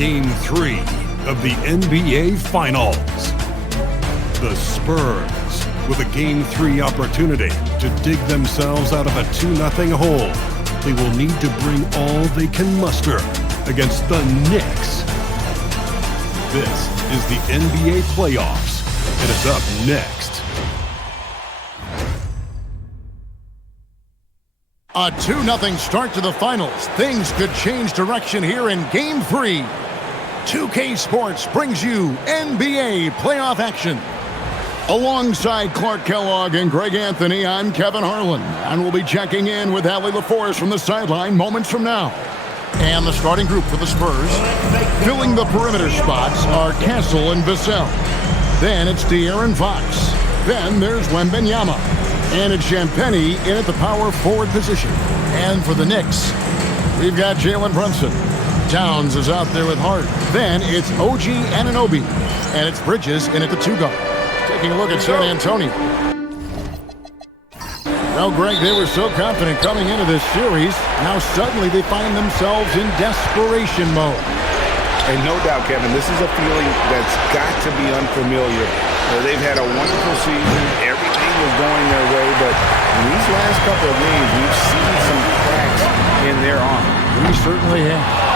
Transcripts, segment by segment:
Game 3 of the NBA Finals. The Spurs, with a Game 3 opportunity to dig themselves out of a 2-0 hole, they will need to bring all they can muster against the Knicks. This is the NBA Playoffs, and it's up next. A 2-0 start to the finals. Things could change direction here in Game 3. 2K Sports brings you NBA playoff action. Alongside Clark Kellogg and Greg Anthony, I'm Kevin Harlan, and we'll be checking in with Allie LaForce from the sideline moments from now. And the starting group for the Spurs, filling the perimeter spots, are Castle and Vassell. Then it's De'Aaron Fox. Then there's Wembanyama. And it's Champagnie in at the power forward position. And for the Knicks, we've got Jalen Brunson. Towns is out there with Hart. Then it's OG Anunoby. And it's Bridges in at the 2-guard. Taking a look at San Antonio. Well, Greg, they were so confident coming into this series. Now suddenly they find themselves in desperation mode. And no doubt, Kevin, this is a feeling that's got to be unfamiliar. They've had a wonderful season. Everything was going their way, but in these last couple of games, we've seen some cracks in their armor. We certainly have.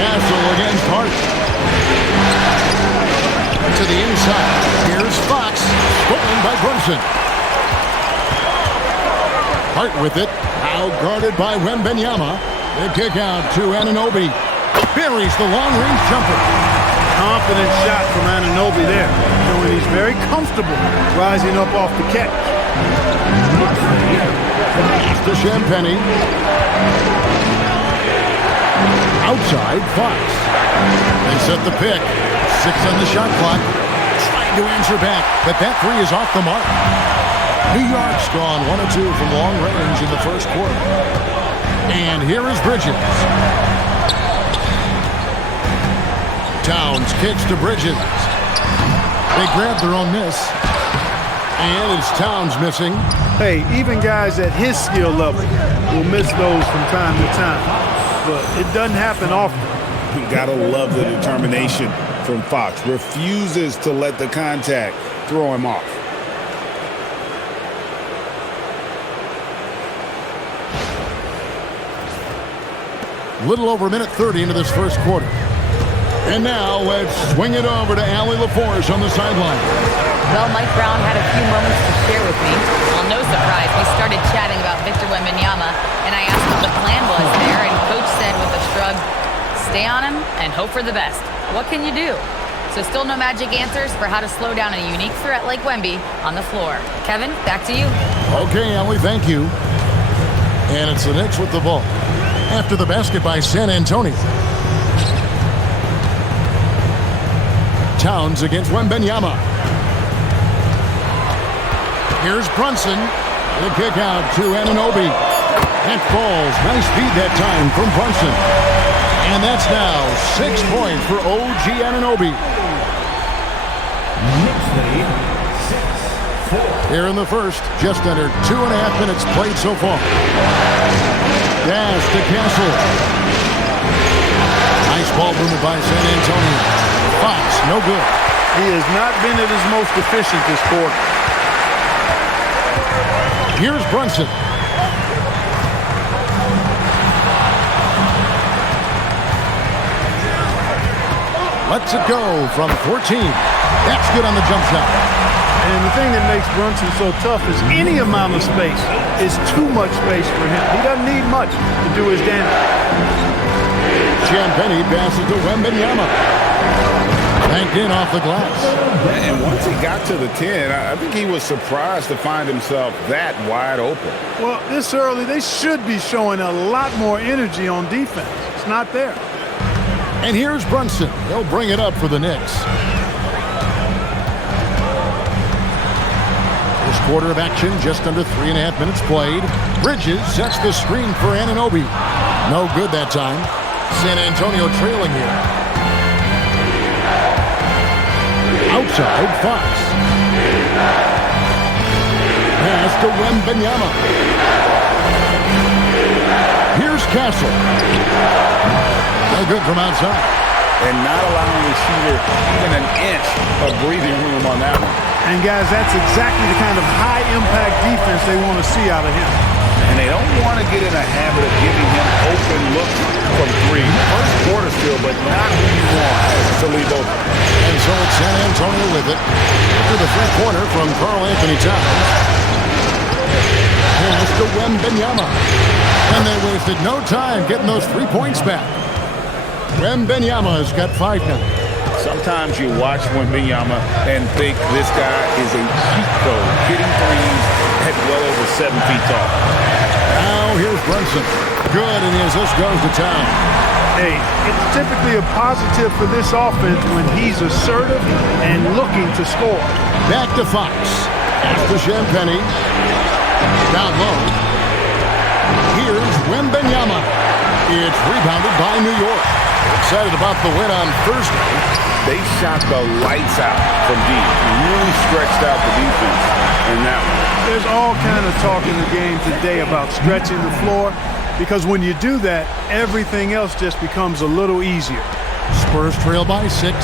Castle against Hart. To the inside. Here's Fox. Stolen by Brunson. Hart with it. Now guarded by Wembanyama. The kick out to Anunoby. Buries the long-range jumper. Confident shot from Anunoby there. Showing he's very comfortable rising up off the catch. Pass to Champagnie. Outside, Fox. They set the pick. 6 on the shot clock. Trying to answer back, but that three is off the mark. New York's gone 1 of 2 from long range in the first quarter. And here is Bridges. Towns kicks to Bridges. They grab their own miss. And it's Towns missing. Hey, even guys at his skill level will miss those from time to time. But it doesn't happen often. You gotta love the determination from Fox. Refuses to let the contact throw him off. Little over a minute 30 into this first quarter. And now let's swing it over to Allie LaForce on the sideline. Well, Mike Brown had a few moments to share with me. Well, no surprise, we started chatting about Victor Wembanyama, and I asked what the plan was there, and Coach said with a shrug, stay on him and hope for the best. What can you do? So still no magic answers for how to slow down a unique threat like Wemby on the floor. Kevin, back to you. Okay, Allie, thank you. And it's the Knicks with the ball. After the basket by San Antonio. Towns against Wembanyama. Here's Brunson. The kick out to Anunoby. That falls. Nice feed that time from Brunson. And that's now 6 points for OG Anunoby. Here in the first, just under 2.5 minutes played so far. Pass to Castle. Nice ball movement by San Antonio. Fox, no good. He has not been at his most efficient this quarter. Here's Brunson. Lets it go from 14. That's good on the jump shot. And the thing that makes Brunson so tough is any amount of space is too much space for him. He doesn't need much to do his damage. Champagnie passes to Wembanyama. Banked in off the glass. And once he got to the 10, I think he was surprised to find himself that wide open. Well, this early, they should be showing a lot more energy on defense. It's not there. And here's Brunson. They'll bring it up for the Knicks. First quarter of action, just under 3.5 minutes played. Bridges sets the screen for Anunoby. No good that time. San Antonio trailing here. Outside, Fox. Pass to Wembanyama. Here's Castle. Castle. No good from outside. And not allowing the shooter even an inch of breathing room on that one. And, guys, that's exactly the kind of high-impact defense they want to see out of him. And they don't want to get in a habit of giving him open looks from three. First quarter still, but not who you want to leave open. And so it's San Antonio with it. After the three-pointer from Karl-Anthony Towns. Pass to Wembanyama. And they wasted no time getting those 3 points back. Wembanyama has got 5 now. Sometimes you watch Wembanyama and think this guy is a cheat code, hitting threes at well over 7 feet tall. Now here's Brunson. Good, and the assist goes to Town. Hey, it's typically a positive for this offense when he's assertive and looking to score. Back to Fox. After Champagny. Down low. Here's Wembanyama. It's rebounded by New York. Excited about the win on Thursday. They shot the lights out from deep. Really stretched out the defense in that one. There's all kind of talk in the game today about stretching the floor because when you do that, everything else just becomes a little easier. Spurs trail by 6.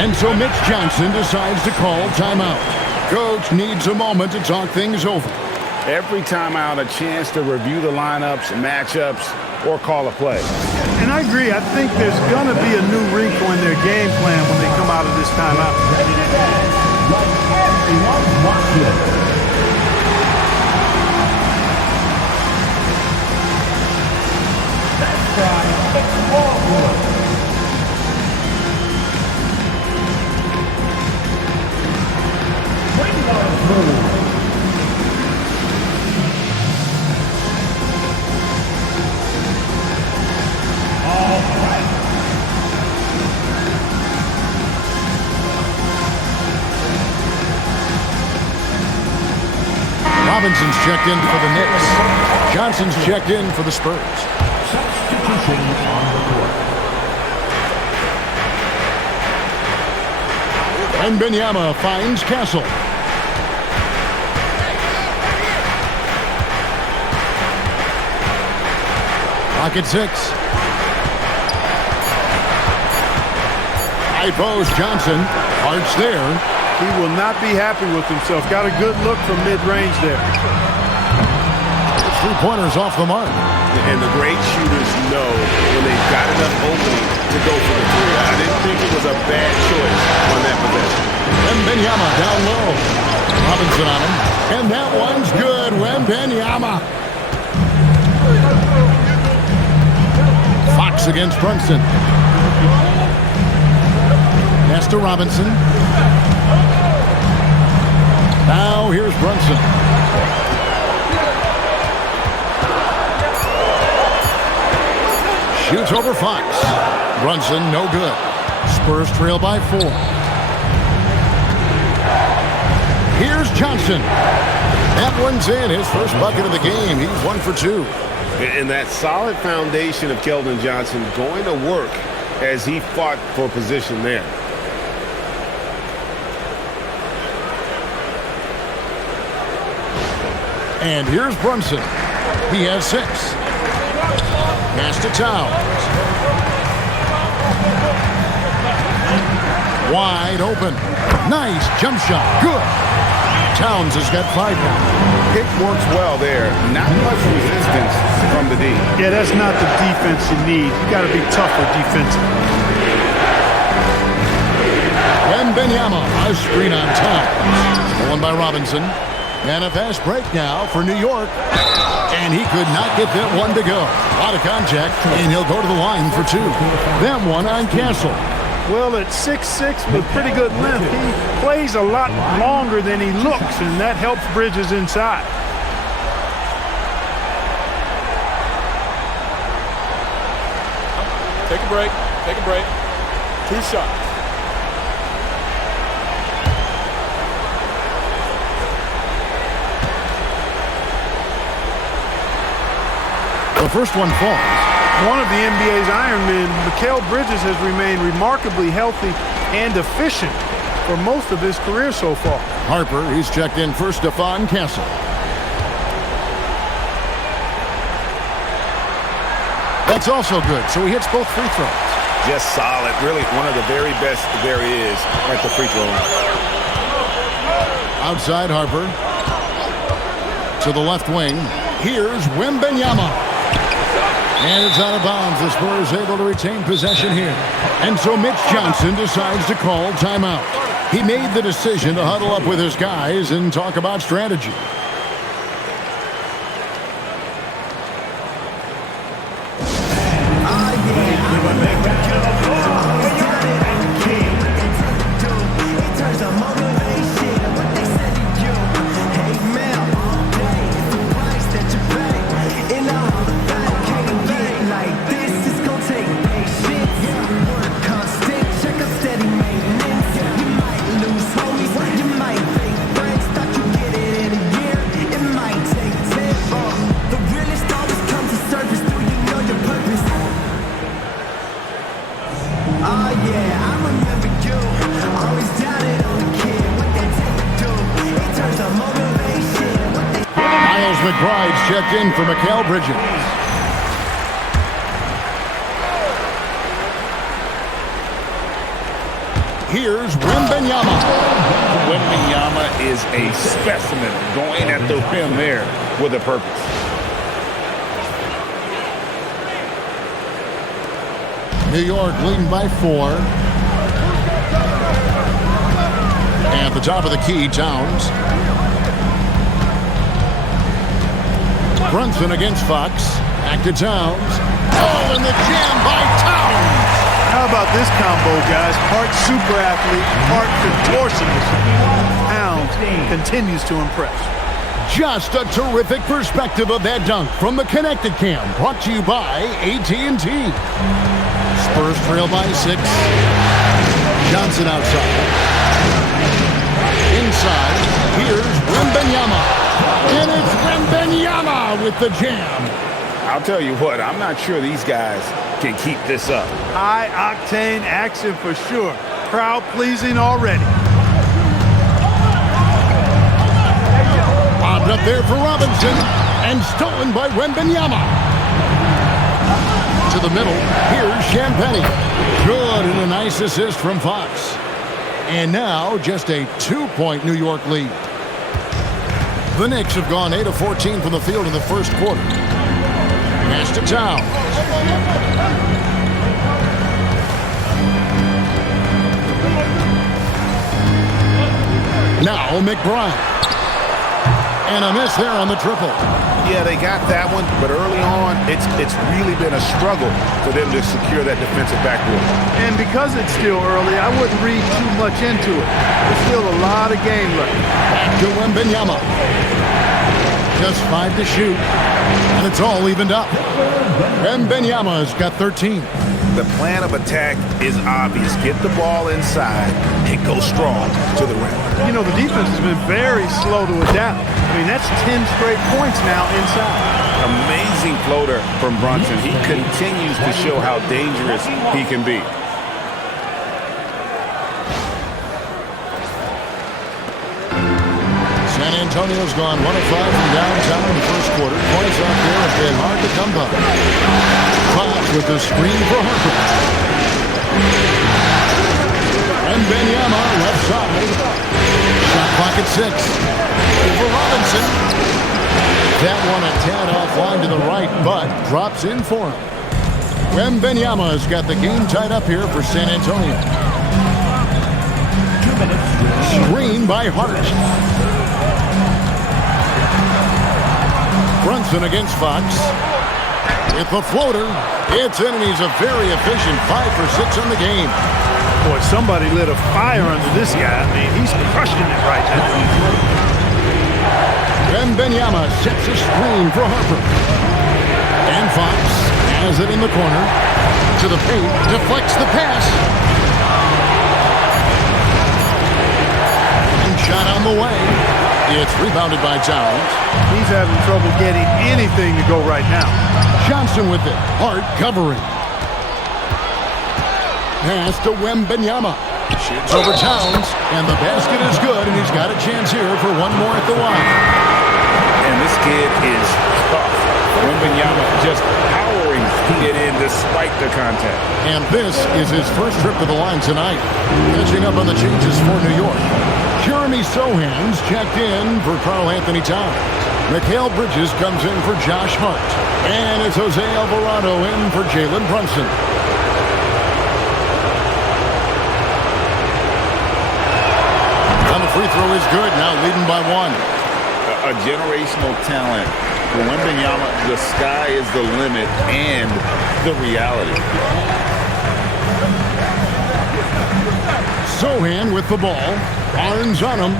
And so Mitch Johnson decides to call timeout. Coach needs a moment to talk things over. Every timeout, a chance to review the lineups, matchups, or call a play. And I agree. I think there's going to be a new wrinkle in their game plan when they come out of this timeout. Robinson's checked in for the Knicks. Johnson's checked in for the Spurs. Substitution on the court. Wembanyama finds Castle. Pocket 6. High post Johnson. Arch there. He will not be happy with himself. Got a good look from mid-range there. 3-pointers off the mark. And the great shooters know when they've got enough opening to go for the three. I didn't think it was a bad choice on that possession. Wembanyama down low. Robinson on him. And that one's good. Wembanyama. Fox against Brunson. Pass to Robinson. Now here's Brunson. Shoots over Fox. Brunson, no good. Spurs trail by 4. Here's Johnson. That one's in. His first bucket of the game. He's 1 for 2. And that solid foundation of Keldon Johnson going to work as he fought for position there. And here's Brunson. He has 6. Pass to Towns. Wide open. Nice jump shot. Good. Towns has got 5 now. Pick works well there. Not much resistance from the D. Yeah, that's not the defense you need. You got to be tougher defensively. Wembanyama, a screen on Towns. Stolen by Robinson. And a fast break now for New York. And he could not get that one to go. A lot of contact, and he'll go to the line for 2. That one on Castle. Well, at 6'6" with pretty good length, he plays a lot longer than he looks, and that helps Bridges inside. Take a break. Take a break. 2 shots. The first one falls. One of the NBA's Iron Men, Mikal Bridges, has remained remarkably healthy and efficient for most of his career so far. Harper, he's checked in for Stephon Castle. That's also good, so he hits both free throws. Just solid. Really one of the very best there is at the free throw line. Outside Harper. To the left wing. Here's Wembanyama. And it's out of bounds. The Spurs able to retain possession here. And so Mitch Johnson decides to call timeout. He made the decision to huddle up with his guys and talk about strategy. McBride's checked in for Mikal Bridges. Here's Wembanyama. Wembanyama is a specimen going at the rim there with a purpose. New York leading by 4. And at the top of the key, Towns. Brunson against Fox. Back to Towns. Oh, and the jam by Towns. How about this combo, guys? Part super athlete, part contortionist. Towns continues to impress. Just a terrific perspective of that dunk from the Connected Cam. Brought to you by AT&T. Spurs trail by 6. Johnson outside. Inside. Here's Wembanyama. And it's Wembanyama with the jam. I'll tell you what, I'm not sure these guys can keep this up. High-octane action for sure. Crowd-pleasing already. Bobbed up there for Robinson. And stolen by Wembanyama. To the middle, here's Champagnie. Good, and a nice assist from Fox. And now, just a 2-point New York lead. The Knicks have gone 8 of 14 from the field in the first quarter. Pass to Towns. Now McBride. And a miss there on the triple. Yeah, they got that one, but early on, it's really been a struggle for them to secure that defensive backboard. And because it's still early, I wouldn't read too much into it. There's still a lot of game left. Back to Wembanyama. Just 5 to shoot, and it's all evened up. Wembanyama's got 13. The plan of attack is obvious. Get the ball inside and go strong to the rim. You know, the defense has been very slow to adapt. I mean, that's 10 straight points now inside. Amazing floater from Brunson. He continues to show how dangerous he can be. San Antonio's gone 1 of 5 from downtown in the first quarter. Points out there have been hard to come by. Fox with the screen for Harper. And Wembanyama left side. Shot clock at 6. Over Robinson. That one a tad offline to the right, but drops in for him. Wembanyama's got the game tied up here for San Antonio. Screen by Hart. Brunson against Fox. With the floater, it's in, and he's a very efficient 5 for 6 on the game. Boy, somebody lit a fire under this guy. I mean, he's crushing it right now. Wembanyama sets a screen for Harper. And Fox has it in the corner. To the paint, deflects the pass. And shot on the way. It's rebounded by Towns. He's having trouble getting anything to go right now. Johnson with it. Hart covering. Pass to Wembanyama. Shoots over Towns. And the basket is good, and he's got a chance here for one more at the line. And this kid is tough. Wembanyama just powering it in despite the contact. And this is his first trip to the line tonight. Catching up on the changes for New York. Jeremy Sohan's checked in for Karl-Anthony Towns. Mikal Bridges comes in for Josh Hart. And it's Jose Alvarado in for Jalen Brunson. And the free throw is good, now leading by 1. A generational talent. For Wembanyama, the sky is the limit and the reality. Sohan with the ball. Barnes on him.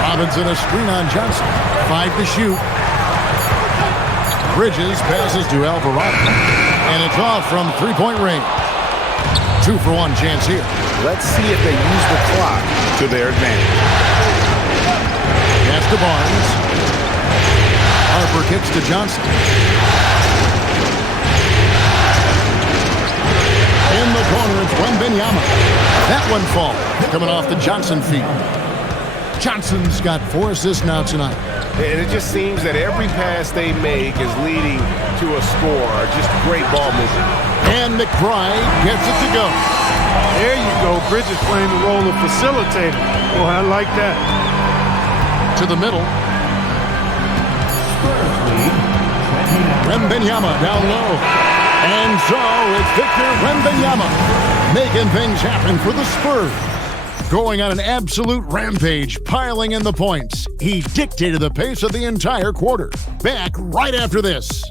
Robinson a screen on Johnson. 5 to shoot. Bridges passes to Alvarado. And it's off from three-point range. 2 for 1 chance here. Let's see if they use the clock to their advantage. Pass to Barnes. Harper kicks to Johnson. In the corner, it's Wembanyama. That one falls. Coming off the Johnson feet. Johnson's got 4 assists now tonight. And it just seems that every pass they make is leading to a score. Just great ball movement. And McBride gets it to go. There you go. Bridges playing the role of facilitator. Boy, I like that. To the middle. Wembanyama down low. And so it's Victor Wembanyama making things happen for the Spurs. Going on an absolute rampage, piling in the points. He dictated the pace of the entire quarter. Back right after this.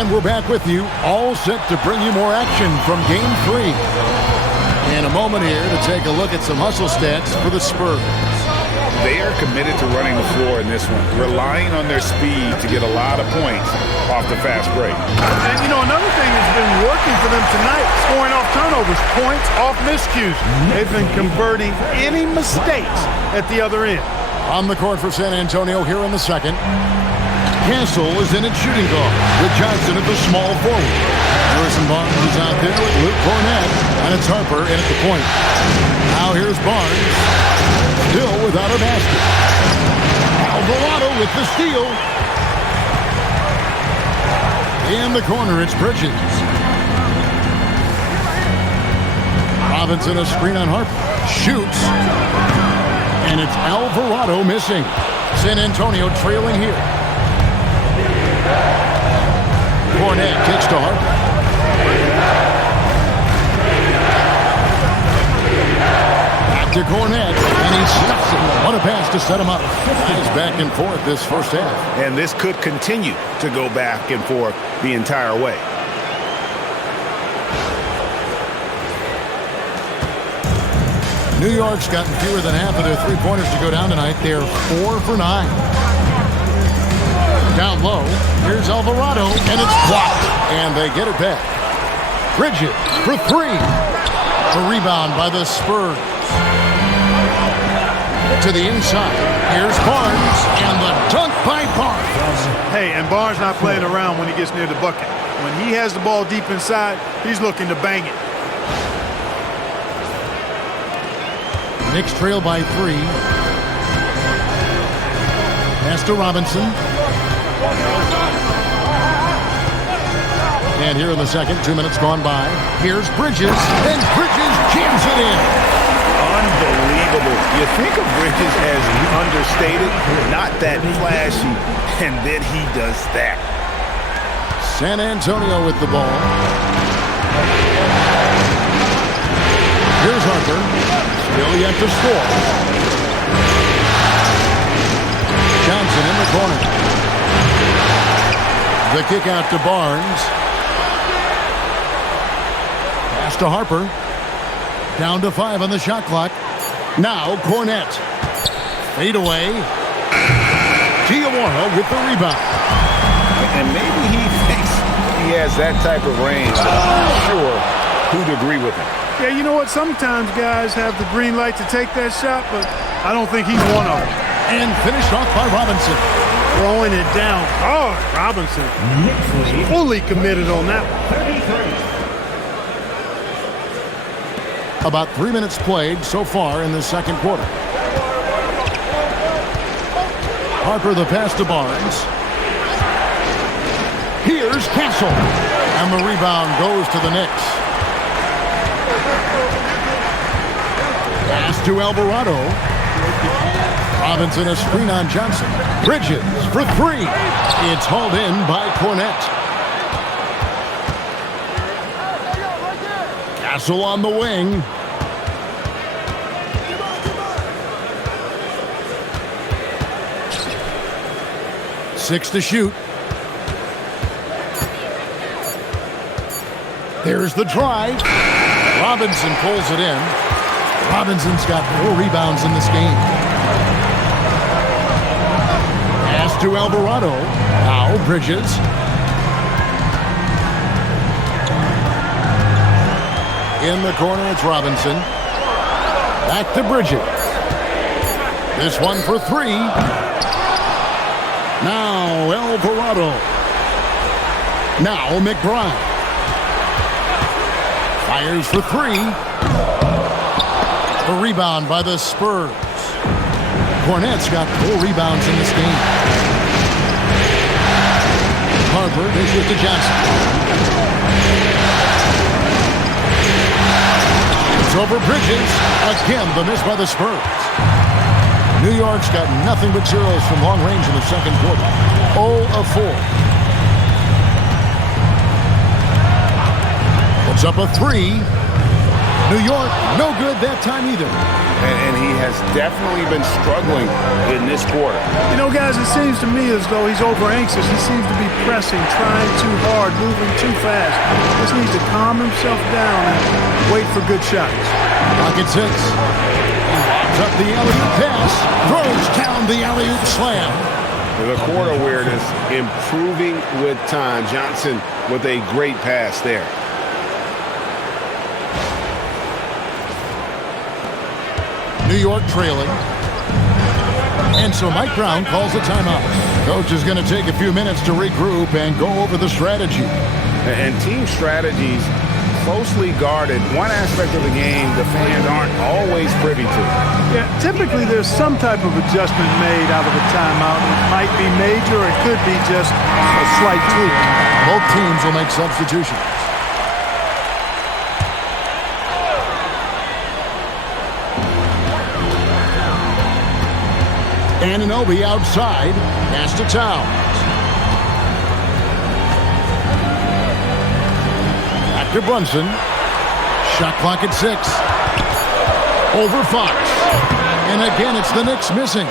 And we're back with you, all set to bring you more action from Game 3. In a moment here to take a look at some hustle stats for the Spurs. They are committed to running the floor in this one, relying on their speed to get a lot of points off the fast break. And, you know, another thing that's been working for them tonight, scoring off turnovers, points off miscues. They've been converting any mistakes at the other end. On the court for San Antonio here in the second. Cancel is in its shooting guard with Johnson at the small forward. Harrison Barnes is out there with Luke Cornett, and it's Harper in at the point. Now here's Barnes, still without a basket. Alvarado with the steal. In the corner, it's Bridges. Robinson a screen on Harper. Shoots. And it's Alvarado missing. San Antonio trailing here. Cornett kicks to Harper. Back to Cornett, and he stuffs it. What a pass to set him up. He's back and forth this first half. And this could continue to go back and forth the entire way. New York's gotten fewer than half of their three-pointers to go down tonight. They're 4 for 9. Down low, here's Alvarado, and it's blocked. And they get it back. Bridges for 3. The rebound by the Spurs. To the inside, here's Barnes, and the dunk by Barnes. Hey, and Barnes not playing around when he gets near the bucket. When he has the ball deep inside, he's looking to bang it. Knicks trail by 3. Pass to Robinson. And here in the second, 2 minutes gone by. Here's Bridges, and Bridges jams it in. Unbelievable. You think of Bridges as understated, not that flashy, and then he does that. San Antonio with the ball. Here's Harper. Still yet to score. Johnson in the corner. The kick out to Barnes. Pass to Harper. Down to 5 on the shot clock. Now Cornett. Fade away. Diawara with the rebound. And maybe he thinks he has that type of range. I'm not sure who'd agree with him. Yeah, you know what? Sometimes guys have the green light to take that shot, but I don't think he's one of them. And finished off by Robinson. Throwing it down hard. Robinson fully committed on that one. About 3 minutes played so far in the second quarter. Harper the pass to Barnes. Here's Castle. And the rebound goes to the Knicks. Pass to Alvarado. Robinson a screen on Johnson. Bridges for three. It's hauled in by Cornette. Castle on the wing. Six to shoot. There's the drive. Robinson pulls it in. Robinson's got 4 rebounds in this game. Pass to Alvarado. Now Bridges. In the corner, it's Robinson. Back to Bridges. This one for 3. Now Alvarado. Now McBride. Fires for 3. A rebound by the Spurs. Cornette's got 4 rebounds in this game. Harper dishes to Johnson. It's over Bridges. Again, the miss by the Spurs. New York's got nothing but zeros from long range in the second quarter. 0 of 4. Puts up a 3. New York, no good that time either. And he has definitely been struggling in this quarter. You know, guys, it seems to me as though he's over-anxious. He seems to be pressing, trying too hard, moving too fast. Just needs to calm himself down and wait for good shots. Clock at 6. He up the alley-oop pass, throws down the alley-oop slam. The quarter awareness improving with time. Johnson with a great pass there. New York trailing. And so Mike Brown calls a timeout. Coach is going to take a few minutes to regroup and go over the strategy. And team strategies closely guarded. One aspect of the game the fans aren't always privy to. Yeah, typically there's some type of adjustment made out of a timeout. It might be major, or it could be just a slight tweak. Both teams will make substitutions. Anunoby outside. Pass to Towns. Back to Brunson. Shot clock at 6. Over Fox. And again, it's the Knicks missing.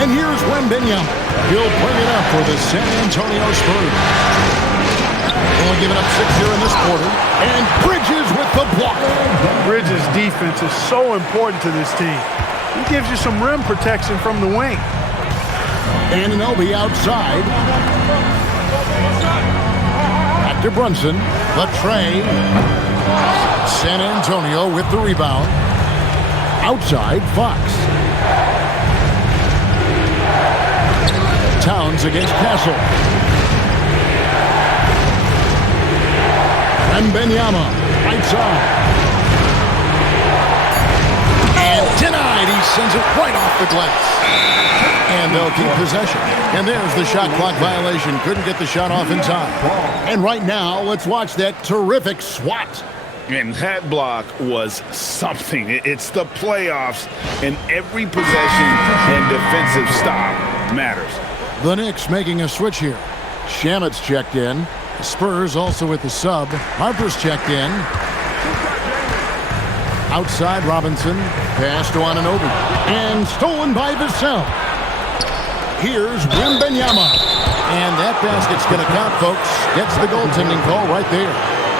And here's Wembanyama. He'll bring it up for the San Antonio Spurs. Only giving up 6 here in this quarter. And Bridges with the block. Bridges' defense is so important to this team. He gives you some rim protection from the wing. Anunoby outside. Back to Brunson. The tray. San Antonio with the rebound. Outside, Fox. Towns against Castle. Wembanyama. Right side. And denied. He sends it right off the glass. And they'll keep possession. And there's the shot clock violation. Couldn't get the shot off in time. And right now, let's watch that terrific swat. And that block was something. It's the playoffs, and every possession and defensive stop matters. The Knicks making a switch here. Shamet's checked in. The Spurs also with the sub. Harper's checked in. Outside Robinson. Pass to Anunoby. And stolen by Vassell. Here's Wembanyama. And that basket's going to count, folks. Gets the goaltending call right there.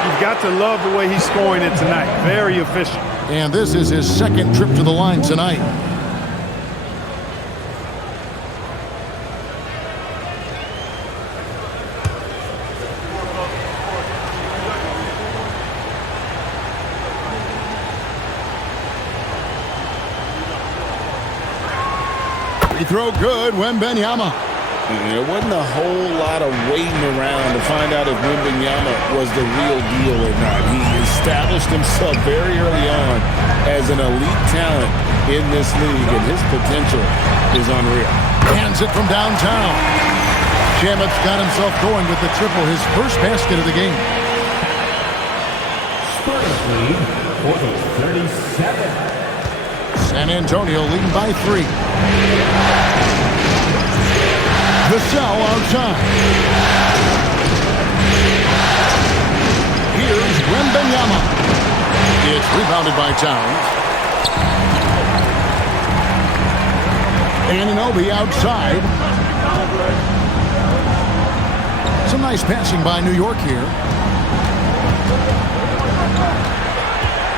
You've got to love the way he's scoring it tonight. Very efficient. And this is his second trip to the line tonight. Free throw good, Wembanyama. There wasn't a whole lot of waiting around to find out if Wembanyama was the real deal or not. He established himself very early on as an elite talent in this league, and his potential is unreal. Hands it from downtown. Shamet's got himself going with the triple, his first basket of the game. Spurs lead, 40-37. San Antonio leading by 3. Vassell outside. Here's Wembanyama. It's rebounded by Towns. Anunoby outside. Some nice passing by New York here.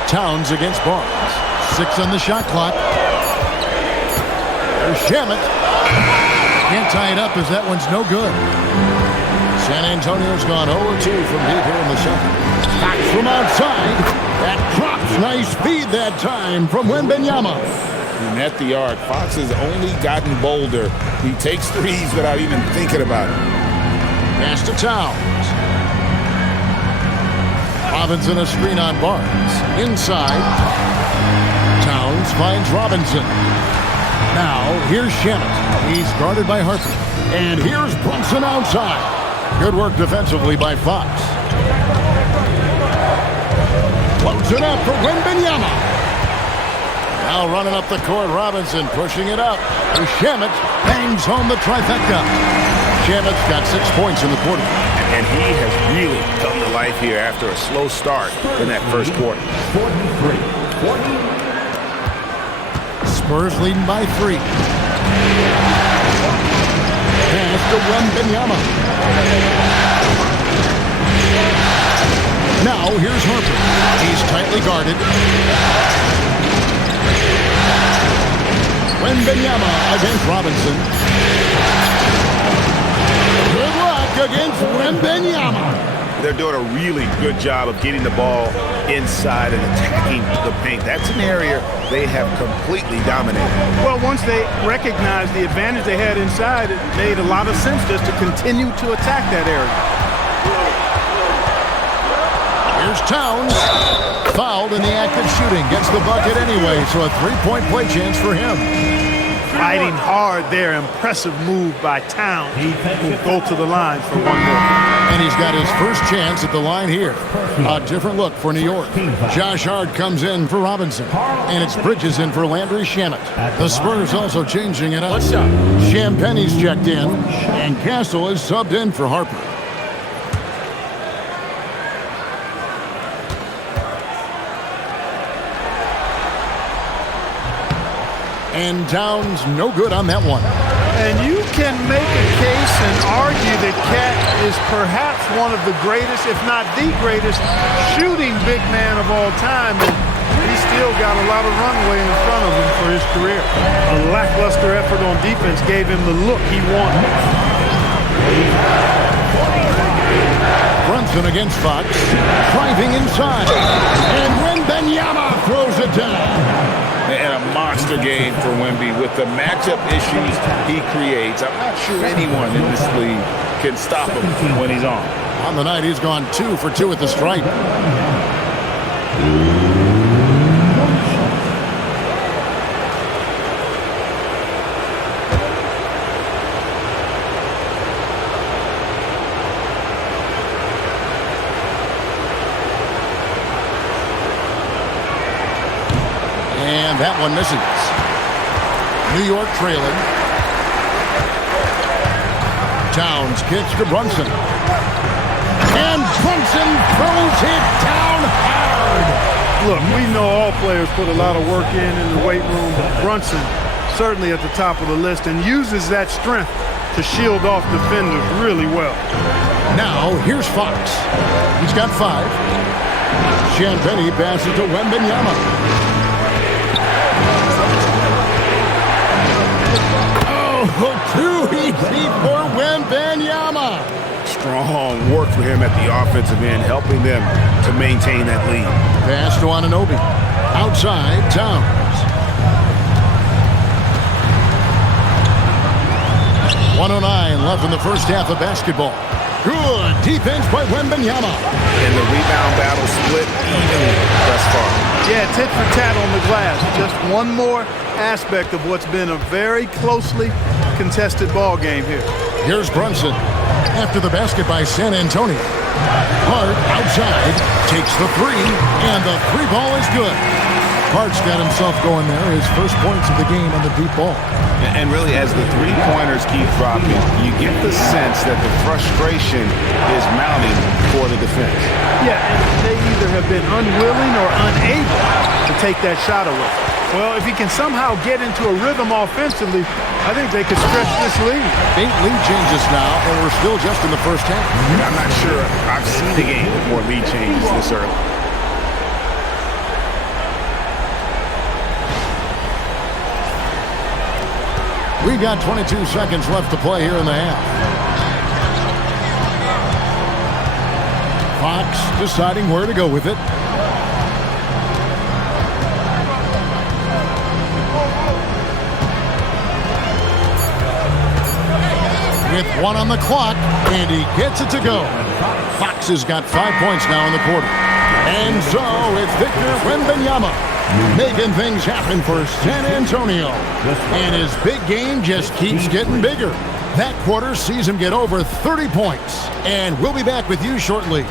Towns against Barnes. 6 on the shot clock. There's Shamet. Can't tie it up as that one's no good. San Antonio's gone 0-2 from deep here in the second. From outside. That drops. Nice feed that time from Wembanyama. And at the arc, Fox has only gotten bolder. He takes threes without even thinking about it. Pass to Towns. Robinson a screen on Barnes. Inside. Towns finds Robinson. Now, here's Shamet. He's guarded by Harper. And here's Brunson outside. Good work defensively by Fox. Close it up for Wembanyama. Now running up the court, Robinson pushing it up. Shamet bangs home the trifecta. Shamet's got 6 points in the quarter. And he has really come to life here after a slow start in that first quarter. 43-40. Spurs leading by 3. Pass to Wembanyama. Now here's Harper. He's tightly guarded. Wembanyama against Robinson. Good luck against Wembanyama. They're doing a really good job of getting the ball inside and attacking the paint. That's an area they have completely dominated. Well, once they recognized the advantage they had inside, it made a lot of sense just to continue to attack that area. Here's Towns. Fouled in the act of shooting. Gets the bucket anyway, so a 3-point play chance for him. Fighting hard there. Impressive move by Towns. Who'll go to the line for one more. And he's got his first chance at the line here. A different look for New York. Josh Hart comes in for Robinson. And it's Bridges in for Landry Shamet. The Spurs also changing it up. Champagne's checked in. And Castle is subbed in for Harper. And Towns no good on that one. And you can make a case and argue that Cat is perhaps one of the greatest, if not the greatest, shooting big man of all time. And he's still got a lot of runway in front of him for his career. A lackluster effort on defense gave him the look he wanted. Brunson against Fox. Driving inside. And Wembanyama throws it down. And a monster game for Wemby with the matchup issues he creates. I'm not sure anyone in this league can stop him when he's on. On the night, he's gone 2 for 2 at the stripe. And that one misses. New York trailing. Towns kicks to Brunson. And Brunson throws it down hard. Look, we know all players put a lot of work in the weight room, but Brunson certainly at the top of the list and uses that strength to shield off defenders really well. Now, here's Fox. He's got 5. Champagnie passes to Wembanyama. Too easy for Wembanyama. Strong work for him at the offensive end, helping them to maintain that lead. Pass to Anunoby. Outside, Towns. 1:09 left in the first half of basketball. Good defense by Wembanyama. And the rebound battle split evenly thus far. Yeah, tit for tat on the glass. Just one more aspect of what's been a very closely contested ball game here. Here's Brunson. After the basket by San Antonio. Hart outside, takes the three, and the three ball is good. Hart's got himself going there, his first points of the game on the deep ball. And really, as the three-pointers keep dropping, you get the sense that the frustration is mounting for the defense. Yeah, and they either have been unwilling or unable to take that shot away. Well, if he can somehow get into a rhythm offensively, I think they could stretch this lead. 8 lead changes now, and we're still just in the first half. I'm not sure I've seen a game with more lead changes this early. We got 22 seconds left to play here in the half. Fox deciding where to go with it. With 1 on the clock, and he gets it to go. Fox has got 5 points now in the quarter. And so it's Victor Wembanyama making things happen for San Antonio. And his big game just keeps getting bigger. That quarter sees him get over 30 points. And we'll be back with you shortly.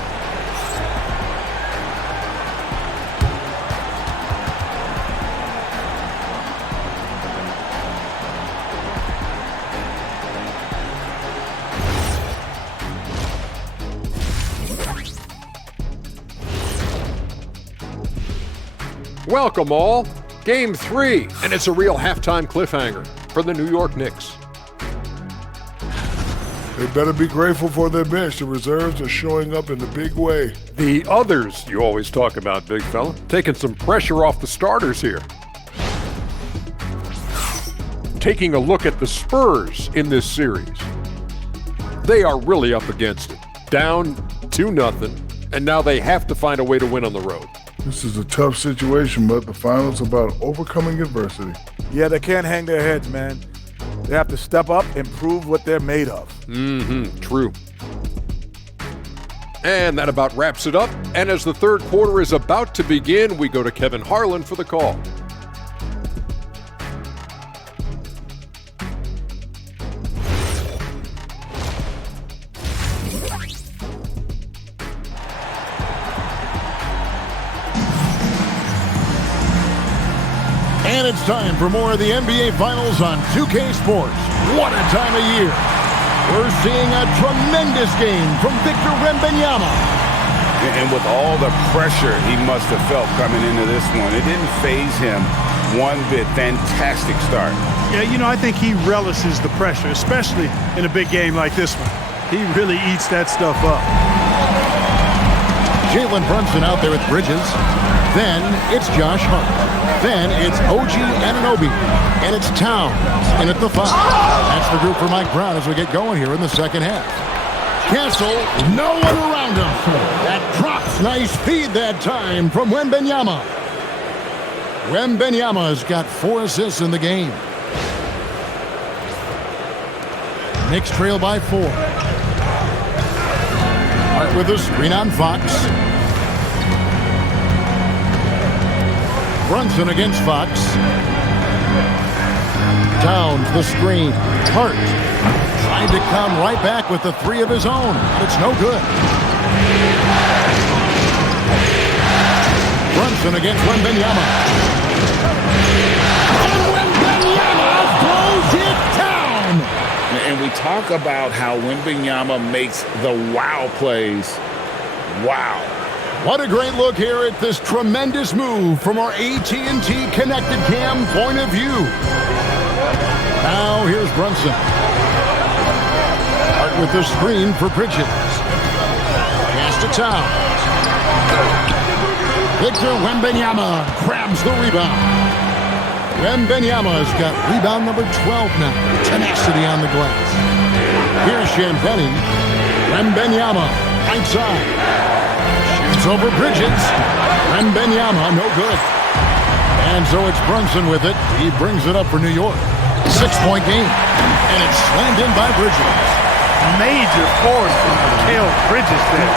Welcome all. Game 3, and it's a real halftime cliffhanger for the New York Knicks. They better be grateful for their bench. The reserves are showing up in a big way. The others you always talk about, big fella. Taking some pressure off the starters here. Taking a look at the Spurs in this series. They are really up against it. Down 2-0, and now they have to find a way to win on the road. This is a tough situation, but the finals about overcoming adversity. Yeah, they can't hang their heads, man. They have to step up and prove what they're made of. True. And that about wraps it up. And as the third quarter is about to begin, we go to Kevin Harlan for the call. And it's time for more of the NBA Finals on 2K Sports. What a time of year. We're seeing a tremendous game from Victor Wembanyama. And with all the pressure he must have felt coming into this one, it didn't faze him one bit. Fantastic start. Yeah, you know, I think he relishes the pressure, especially in a big game like this one. He really eats that stuff up. Jalen Brunson out there with Bridges. Then it's Josh Hart. Then it's OG Anunoby. And it's Towns in at the 5. That's the group for Mike Brown as we get going here in the second half. Castle, no one around him. That drops. Nice feed that time from Wembanyama. Wembanyama has got 4 assists in the game. Knicks trail by 4. Hart with a screen on Fox. Brunson against Fox. Towns the screen. Hart trying to come right back with the 3 of his own. It's no good. Brunson against Wembanyama. And Wembanyama throws it down. And we talk about how Wembanyama makes the wow plays. Wow. What a great look here at this tremendous move from our AT&T Connected Cam point of view. Now here's Brunson. Hart with the screen for Bridges. Pass to Towns. Victor Wembanyama grabs the rebound. Wembanyama has got rebound number 12 now. Tenacity on the glass. Here's Champagnie. Wembanyama right side. Shoots over Bridges. Wembanyama, no good. And so it's Brunson with it. He brings it up for New York. 6-point game. And it's slammed in by Bridges. Major force from Mikal Bridges there.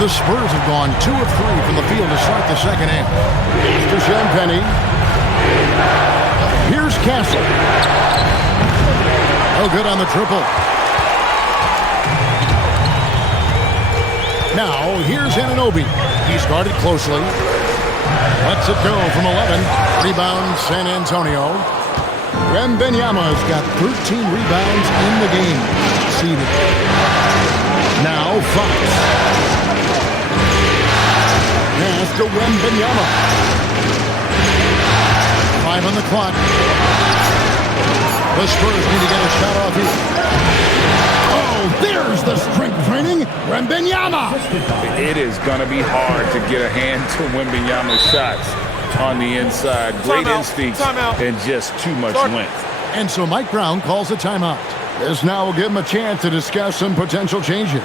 The Spurs have gone 2 of 3 from the field to start the second half. After Champagny. Here's Castle. No good on the triple. Now, here's Anunoby. He started closely. Lets it go from 11. Rebound, San Antonio. Wembanyama's got 13 rebounds in the game. Seated. Now, Fox. Pass to Wembanyama. 5 on the clock. The Spurs need to get a shot off here. Oh, there's the strength training. Wembanyama. It is going to be hard to get a hand to Wembanyama's shots on the inside. Great instincts and just too much length. And so Mike Brown calls a timeout. This now will give him a chance to discuss some potential changes.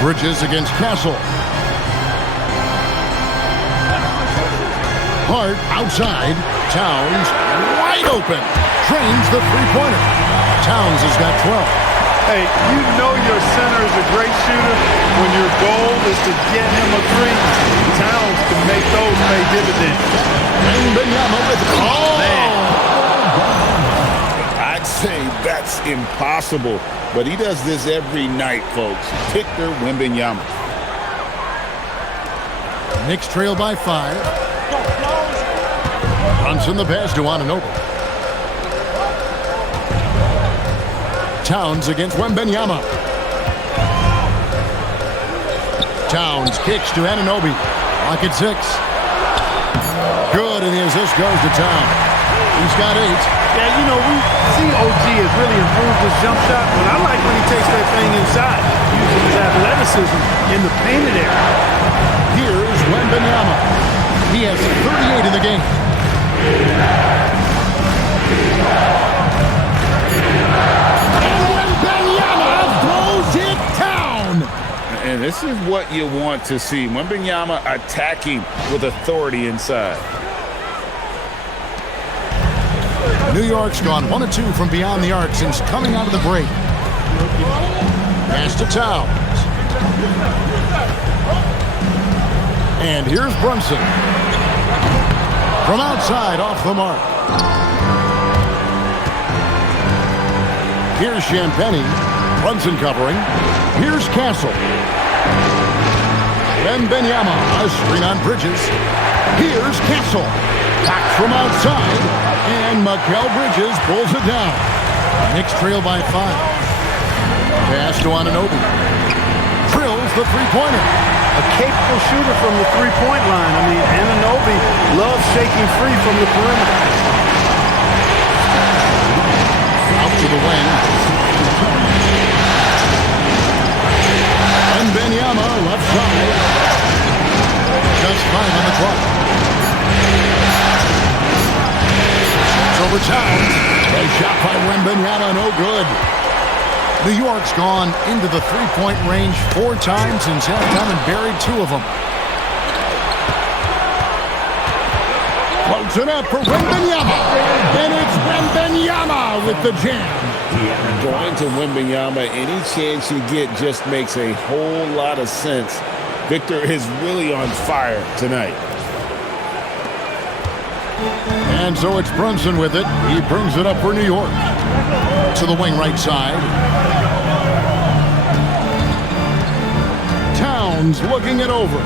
Bridges against Castle. Hart outside. Towns wide open. Trains the three-pointer. Towns has got 12. Hey, you know your center is a great shooter when your goal is to get him a three. Towns can make those pay dividends. Wembanyama with it. Oh, man. I'd say that's impossible, but he does this every night, folks. Victor Wembanyama. Knicks trail by 5. Brunson the pass to Anunoby. Towns against Wembanyama. Towns kicks to Anunoby. Lock at 6. Good, and the assist goes to Towns. He's got 8. Yeah, you know, we see OG has really improved his jump shot, but I like when he takes that thing inside, using his athleticism in the painted area. Here's Wembanyama. He has 38 in the game. And Wembanyama throws it down. And this is what you want to see. Wembanyama attacking with authority inside. New York's gone 1 of 2 from beyond the arc since coming out of the break. Pass to Towns. And here's Brunson. From outside, off the mark. Here's Champagny. Brunson covering. Here's Castle. Wembanyama, a screen on Bridges. Here's Castle. Back from outside. And Mikal Bridges pulls it down. Knicks trail by 5. Pass to Anunoby. Drills the three-pointer. A capable shooter from the three-point line. I mean, Anunoby loves shaking free from the perimeter. Out to the wing. Wembanyama left side. Just 5 on the clock. Over Towns. A shot by Wembanyama, no good. New York's gone into the three-point range 4 times since halftime and buried 2 of them. Floats it up for Wembanyama. And it's Wembanyama with the jam. Going to Wembanyama, any chance you get just makes a whole lot of sense. Victor is really on fire tonight. And so it's Brunson with it. He brings it up for New York. To the wing right side. Towns looking it over.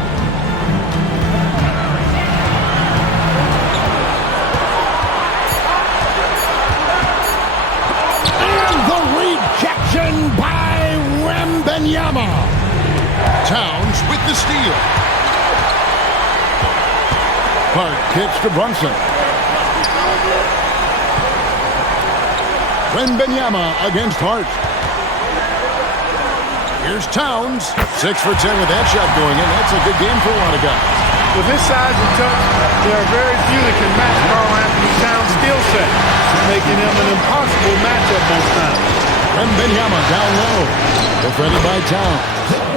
And the rejection by Wembanyama. Towns with the steal. Hart kicks to Brunson. Wembanyama against Hart. Here's Towns. 6 for 10 with that shot going in. That's a good game for a lot of guys. With his size and touch, there are very few that can match Karl-Anthony Towns' skill set, making him an impossible matchup most times. Wembanyama down low. Defended by Towns.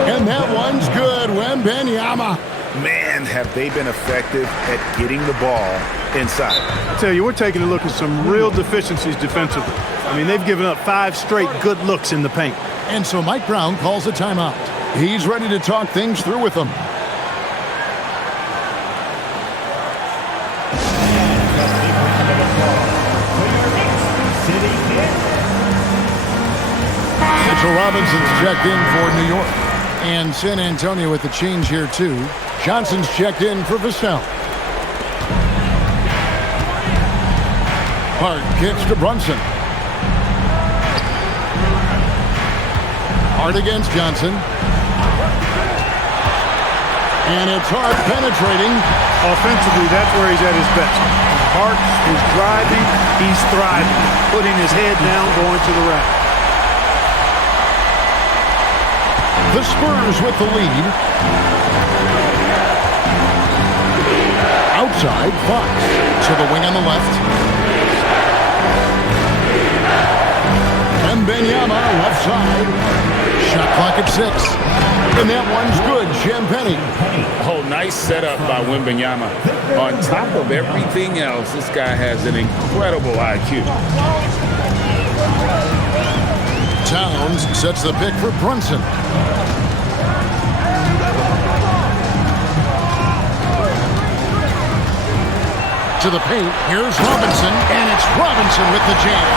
And that one's good. Wembanyama. Man, have they been effective at getting the ball inside. I tell you, we're taking a look at some real deficiencies defensively. I mean, they've given up 5 straight good looks in the paint. And so Mike Brown calls a timeout. He's ready to talk things through with them. Mitchell Robinson's checked in for New York. And San Antonio with the change here, too. Johnson's checked in for Vassell. Hart kicks to Brunson. Hart against Johnson. And it's Hart penetrating. Offensively, that's where he's at his best. Hart is driving, he's thriving. Putting his head down, going to the rack. The Spurs with the lead. Outside, Fox to the wing on the left. Wembanyama left side. Shot clock at 6. And that one's good. Champagny. Oh, nice setup by Wembanyama. On top of everything else, this guy has an incredible IQ. Towns sets the pick for Brunson. To the paint, here's Robinson, and it's Robinson with the jam.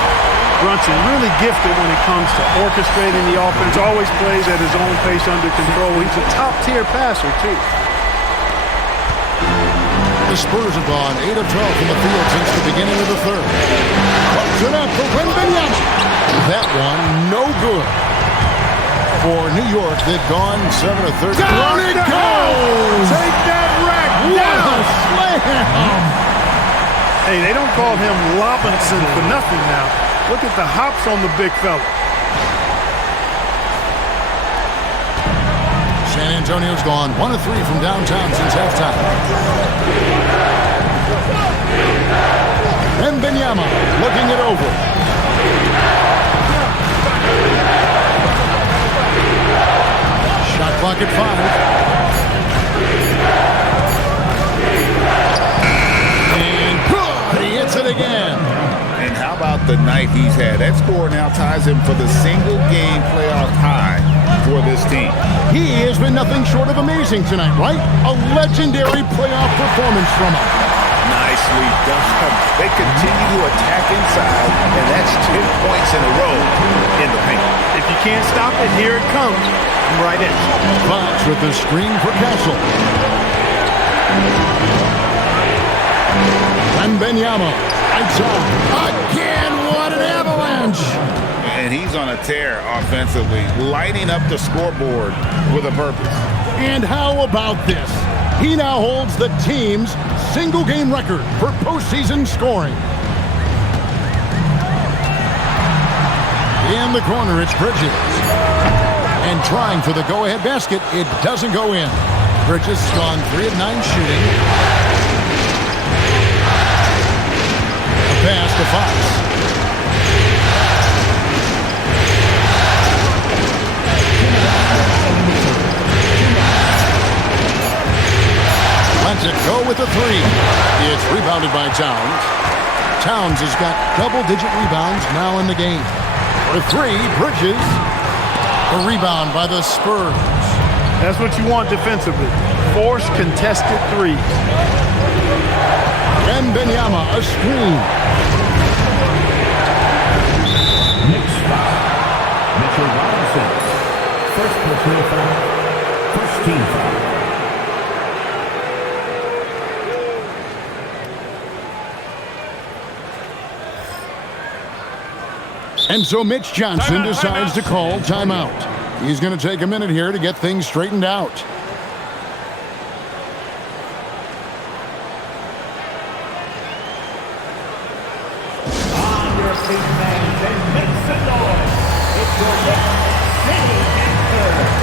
Brunson really gifted when it comes to orchestrating the offense, always plays at his own pace under control. He's a top-tier passer, too. The Spurs have gone 8 of 12 from the field since the beginning of the third. Puts it up for Wembanyama. That one, no good. For New York, they've gone 7 of 13. Down it goes! Take that rack down! What a slam! Hey, they don't call him Robinson for nothing now. Look at the hops on the big fella. San Antonio's gone 1 of 3 from downtown since halftime. Wembanyama looking it over. Shot clock at 5. And good! He hits it again. And how about the night he's had? That score now ties him for the single-game playoff high for this team. He has been nothing short of amazing tonight, right? A legendary playoff performance from him. Nicely done. They continue to attack inside, and that's 10 points in a row in the paint. If you can't stop it, here it comes. Right in. Fox with the screen for Castle. Wembanyama. Again, what an avalanche! And he's on a tear offensively, lighting up the scoreboard with a purpose. And how about this? He now holds the team's single-game record for postseason scoring. In the corner, it's Bridges. And trying for the go-ahead basket, it doesn't go in. Bridges has gone 3 of 9 shooting. Pass to Fox. lets it go with the three. It's rebounded by Towns. Towns has got double-digit rebounds now in the game. For three, Bridges. A rebound by the Spurs. That's what you want defensively. Force contested threes. Wembanyama, a screen. Knicks foul. Mitchell Robinson. First personal foul. First team foul. And so Mitch Johnson decides to call timeout. He's going to take a minute here to get things straightened out. On your feet, fans, and make some noise. It's your Knicks City Answer.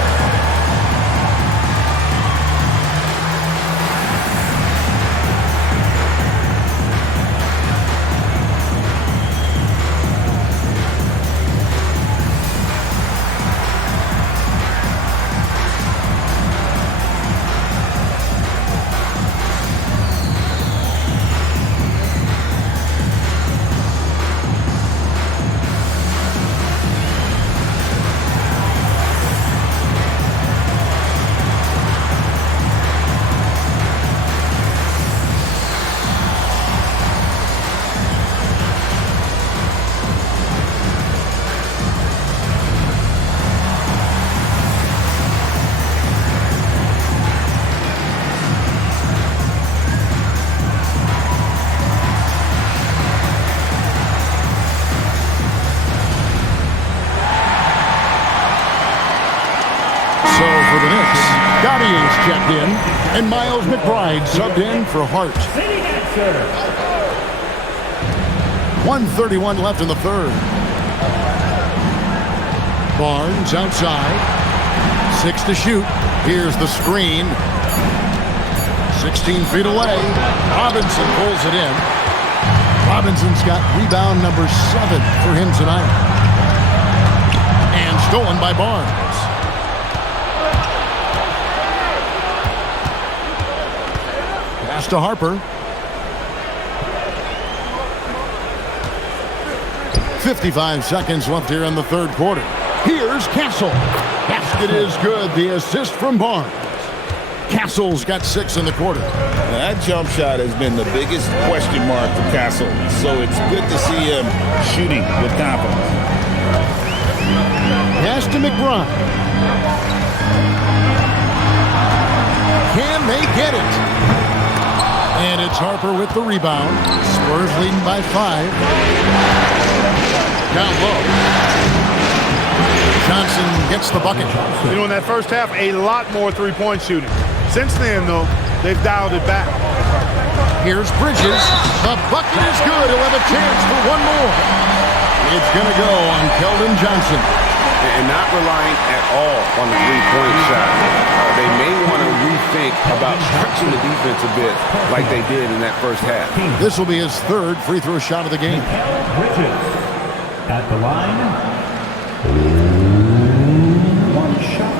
Checked in, and Miles McBride subbed in for Hart. 1:31 left in the third. Barnes outside. 6 to shoot. Here's the screen. 16 feet away. Robinson pulls it in. Robinson's got rebound number 7 for him tonight. And stolen by Barnes. Pass to Harper. 55 seconds left here in the third quarter. Here's Castle. Basket is good. The assist from Barnes. Castle's got 6 in the quarter. Now, that jump shot has been the biggest question mark for Castle, so it's good to see him shooting with confidence. Pass to McBride. Can they get it? And it's Harper with the rebound. Spurs leading by 5. Down low. Johnson gets the bucket. You know, in that first half, a lot more three-point shooting. Since then, though, they've dialed it back. Here's Bridges. The bucket is good. He'll have a chance for one more. It's going to go on Keldon Johnson. And not relying at all on the three-point shot. They may want to rethink about stretching the defense a bit like they did in that first half. This will be his 3rd free throw shot of the game. Bridges at the line. 1 shot.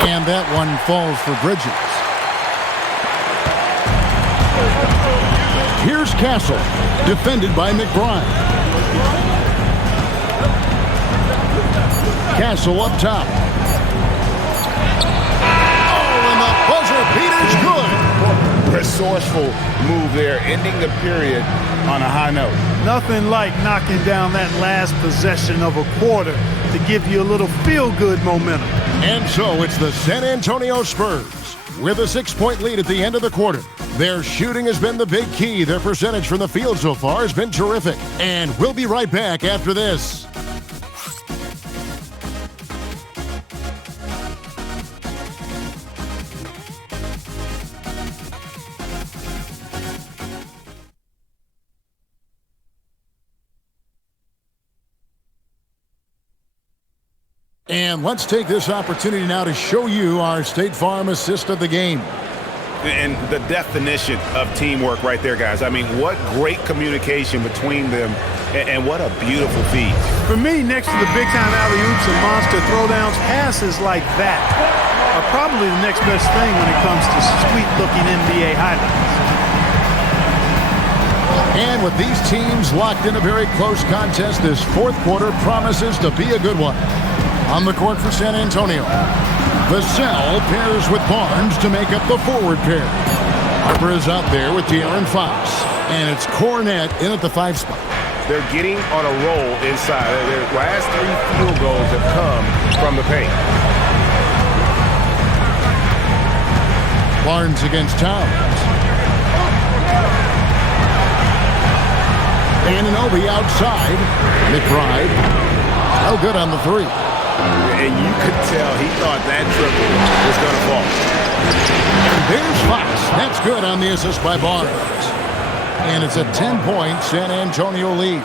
And that one falls for Bridges. Here's Castle, defended by McBride. Castle up top. Oh, and the buzzer beater's good. Resourceful move there, ending the period on a high note. Nothing like knocking down that last possession of a quarter to give you a little feel-good momentum. And so it's the San Antonio Spurs with a 6-point lead at the end of the quarter. Their shooting has been the big key. Their percentage from the field so far has been terrific. And we'll be right back after this. And let's take this opportunity now to show you our State Farm assist of the game. And the definition of teamwork right there, guys. I mean, what great communication between them And what a beautiful feed. For me, next to the big-time alley-oops and monster throwdowns, passes like that are probably the next best thing when it comes to sweet-looking NBA highlights. And with these teams locked in a very close contest, this fourth quarter promises to be a good one. On the court for San Antonio, Vassell pairs with Barnes to make up the forward pair. Harper is out there with De'Aaron Fox. And it's Cornette in at the 5 spot. They're getting on a roll inside. Their last 3 field goals have come from the paint. Barnes against Towns. Anunoby outside. McBride. No good on the 3. And you could tell he thought that triple was going to fall. And there's Fox. That's good on the assist by Barnes. And it's a 10-point San Antonio lead.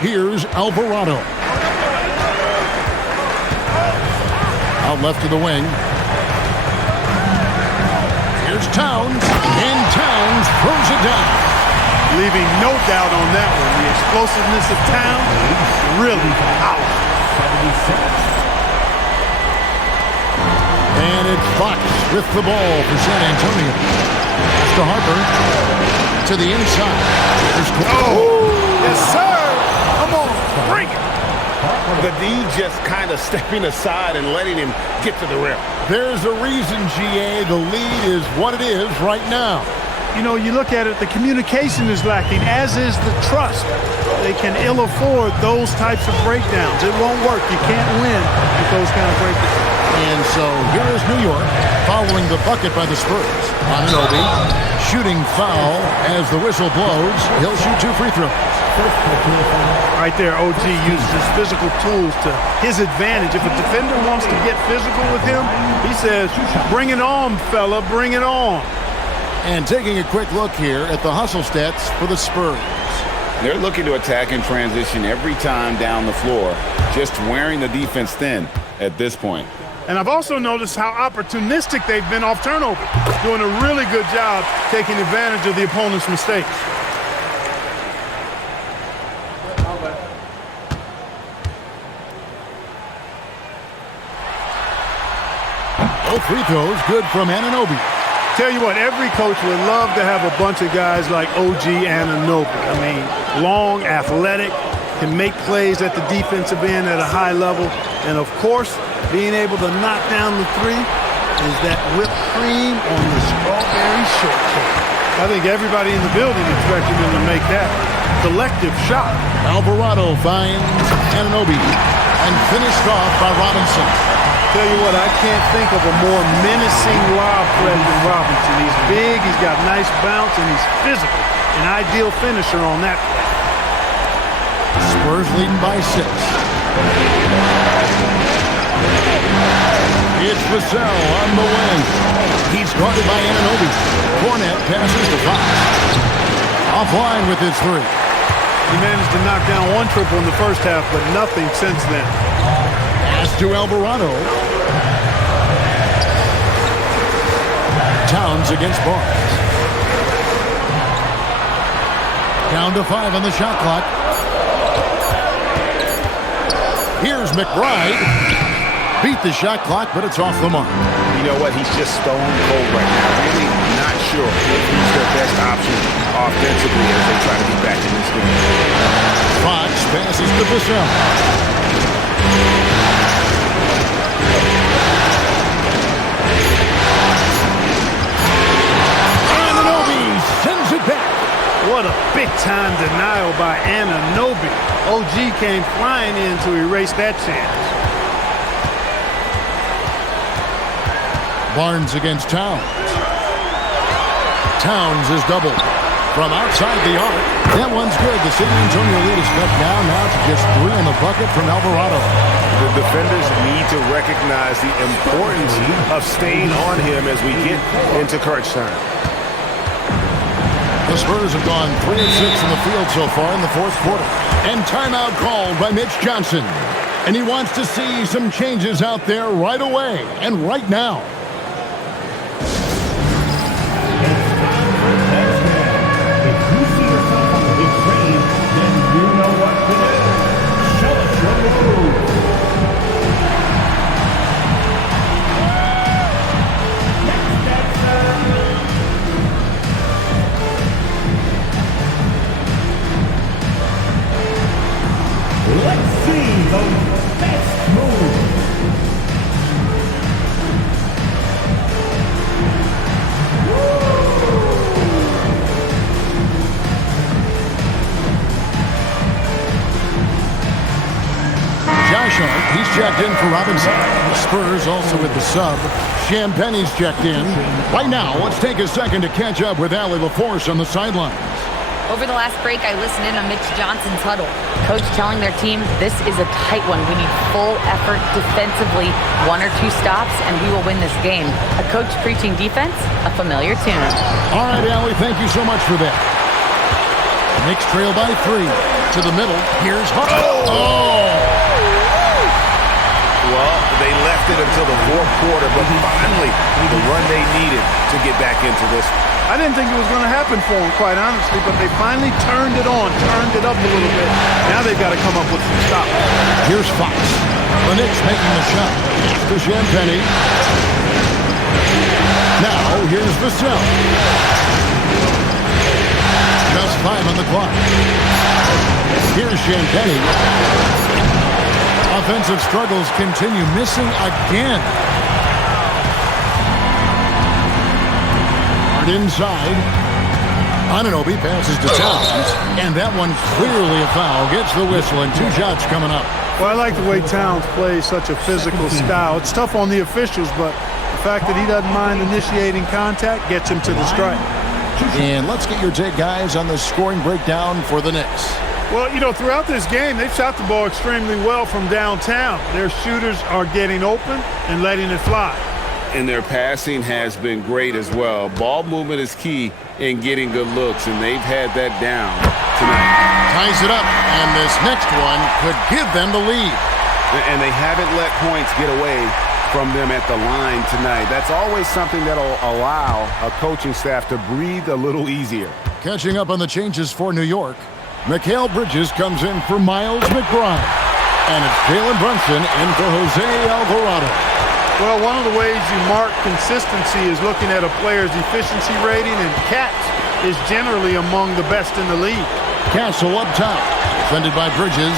Here's Alvarado. Out left to the wing. Here's Towns. And Towns throws it down. Leaving no doubt on that one. The explosiveness of Towns really powerful. And it's Fox with the ball for San Antonio. To Harper. To the inside. Yes, sir. Come on. Bring it. The D just kind of stepping aside and letting him get to the rim. There's a reason, GA, the lead is what it is right now. You know, you look at it, the communication is lacking, as is the trust. They can ill afford those types of breakdowns. It won't work. You can't win with those kind of breakdowns. And so here is New York following the bucket by the Spurs. Anunoby shooting foul as the whistle blows. He'll shoot 2 free throws. Right there, OG uses his physical tools to his advantage. If a defender wants to get physical with him, he says, bring it on, fella, bring it on. And taking a quick look here at the hustle stats for the Spurs. They're looking to attack in transition every time down the floor, just wearing the defense thin at this point. And I've also noticed how opportunistic they've been off turnover, doing a really good job taking advantage of the opponent's mistakes. Both free throws good from Anunoby. Tell you what, every coach would love to have a bunch of guys like OG Anunoby. I mean, long, athletic, can make plays at the defensive end at a high level. And, of course, being able to knock down the 3 is that whipped cream on the strawberry shortcake. I think everybody in the building expected him to make that collective shot. Alvarado finds Anunoby and finished off by Robinson. Tell you what, I can't think of a more menacing lob threat than Robinson. He's big, he's got nice bounce, and he's physical. An ideal finisher on that play. Spurs leading by 6. It's Vassell on the wing. He's guarded by Anunoby. Cornette passes to Fox. Offline with his 3. He managed to knock down 1 triple in the first half, but nothing since then. Pass to Alvarado. Towns against Barnes. Down to 5 on the shot clock. Here's McBride. Beat the shot clock, but it's off the mark. You know what? He's just stone cold right now. Really not sure if he's their best option offensively as they try to get back in this game. Fox passes to Vassell. Anunoby sends it back. What a big-time denial by Anunoby. OG came flying in to erase that chance. Barnes against Towns. Towns is doubled. From outside the arc. That one's good. The San Antonio lead is cut down now to just 3 on the bucket from Alvarado. The defenders need to recognize the importance of staying on him as we get into crunch time. The Spurs have gone 3 of 6 in the field so far in the fourth quarter. And timeout called by Mitch Johnson. And he wants to see some changes out there right away and right now. Let's see the best move. Josh Hart, he's checked in for Robinson. The Spurs also with the sub. Champagne's checked in. Right now, let's take a second to catch up with Allie LaForce on the sidelines. Over the last break, I listened in on Mitch Johnson's huddle. Coach telling their team, this is a tight one. We need full effort defensively, 1 or 2 stops, and we will win this game. A coach preaching defense, a familiar tune. All right, Allie, thank you so much for that. Knicks trail by 3. To the middle, here's Hart. Oh! Well, they left it until the fourth quarter, but finally, the run they needed to get back into this. I didn't think it was going to happen for them, quite honestly, but they finally turned it on, turned it up a little bit. Now they've got to come up with some stops. Here's Fox. The Knicks making the shot. To Champagnie. Now, here's Vassell. Just 5 on the clock. Here's Champagnie. Offensive struggles continue, missing again. Hard inside. Anunoby passes to Towns, and that one clearly a foul. Gets the whistle, and 2 shots coming up. Well, I like the way Towns plays such a physical style. It's tough on the officials, but the fact that he doesn't mind initiating contact gets him to the strike. And let's get your take, guys, on the scoring breakdown for the Knicks. Well, you know, throughout this game, they've shot the ball extremely well from downtown. Their shooters are getting open and letting it fly. And their passing has been great as well. Ball movement is key in getting good looks, and they've had that down tonight. Ties it up, and this next one could give them the lead. And they haven't let points get away from them at the line tonight. That's always something that'll allow a coaching staff to breathe a little easier. Catching up on the changes for New York, Mikal Bridges comes in for Miles McBride. And it's Jalen Brunson in for Jose Alvarado. Well, one of the ways you mark consistency is looking at a player's efficiency rating, and Cat is generally among the best in the league. Castle up top, defended by Bridges.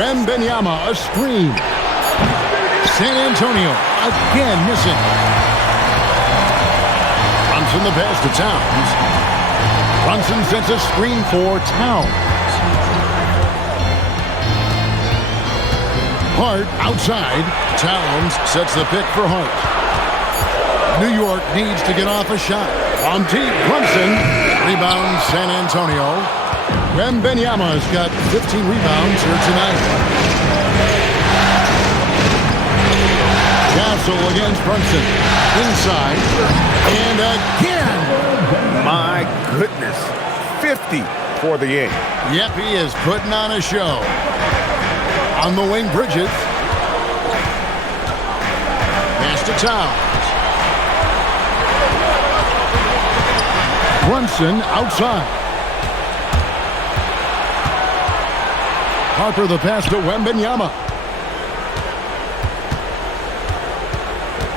Wembanyama, a screen. San Antonio, again missing. Brunson the pass to Towns. Brunson sets a screen for Towns. Hart outside. Towns sets the pick for Hart. New York needs to get off a shot. On deep, Brunson. Rebound, San Antonio. Wembanyama's got 15 rebounds here tonight. Castle against Brunson. Inside. And again. My goodness. 50 for the game. Yep, he is putting on a show. On the wing, Bridges. Pass to Towns. Brunson outside. Harper the pass to Wembanyama.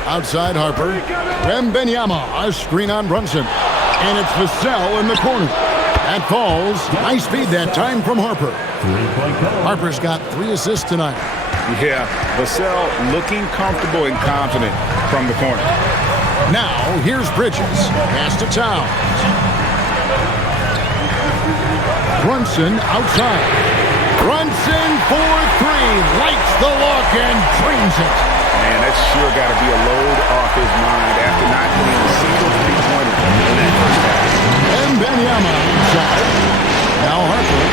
Outside Harper. Wembanyama, a screen on Brunson. And it's Vassell in the corner. That falls. High speed that time from Harper. Harper's got 3 assists tonight. Yeah, Vassell looking comfortable and confident from the corner. Now, here's Bridges. Pass to Towns. Brunson outside. Brunson for 3. Lights the lock and drains it. Man, that's sure got to be a load off his mind after not getting a single 3-pointer in that first half. Wembanyama inside. Now Harper.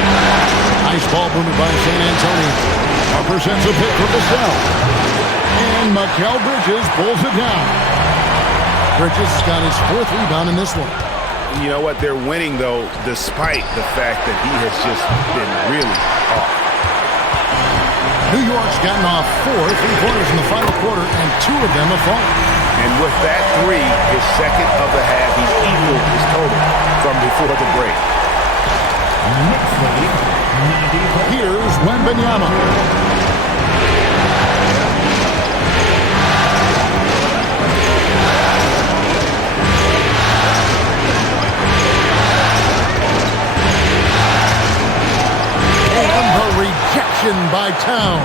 Nice ball movement by San Antonio. Harper sends a pick for Vassell. And Mikal Bridges pulls it down. Bridges has got his 4th rebound in this one. You know what? They're winning, though, despite the fact that he has just been really off. New York's gotten off 4 3-pointers in the final quarter, and 2 of them have fallen. And with that 3, his second of the half, he's equaled his total from before the break. Knicks lead, 90. Here's Wembanyama. And the rejection by Towns.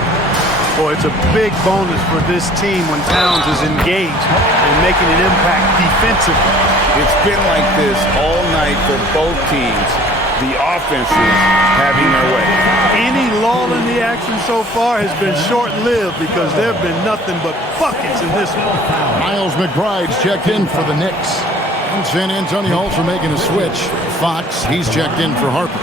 Boy, it's a big bonus for this team when Towns is engaged and making an impact defensively. It's been like this all night for both teams. The offenses having their way. Any lull in the action so far has been short-lived because there have been nothing but buckets in this one. Miles McBride's checked in for the Knicks. And San Antonio also making a switch. Fox, he's checked in for Harper.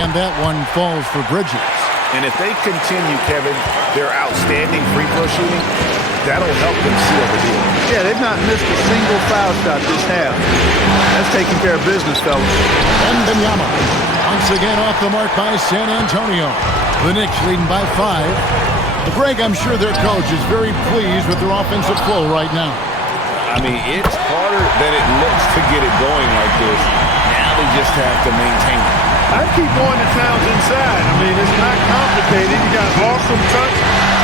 And that one falls for Bridges. And if they continue, Kevin, their outstanding free throw shooting, that'll help them seal the deal. Yeah, they've not missed a single foul shot this half. That's taking care of business, fellas. Wembanyama once again off the mark by San Antonio. The Knicks leading by 5. Greg, I'm sure their coach is very pleased with their offensive flow right now. I mean, it's harder than it looks to get it going like this. Now they just have to maintain it. I keep going to Towns inside. I mean, it's not complicated. You got awesome touch,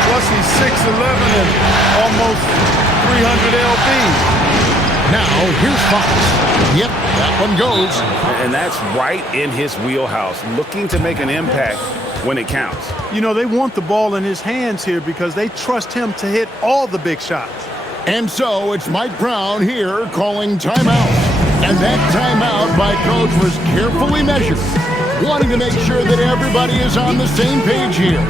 plus he's 6'11 and almost 300 lb. Now, here's Fox. Yep, that one goes. And that's right in his wheelhouse, looking to make an impact when it counts. You know, they want the ball in his hands here because they trust him to hit all the big shots. And so it's Mike Brown here calling timeout. And that timeout by coach was carefully measured, wanting to make sure that everybody is on the same page here.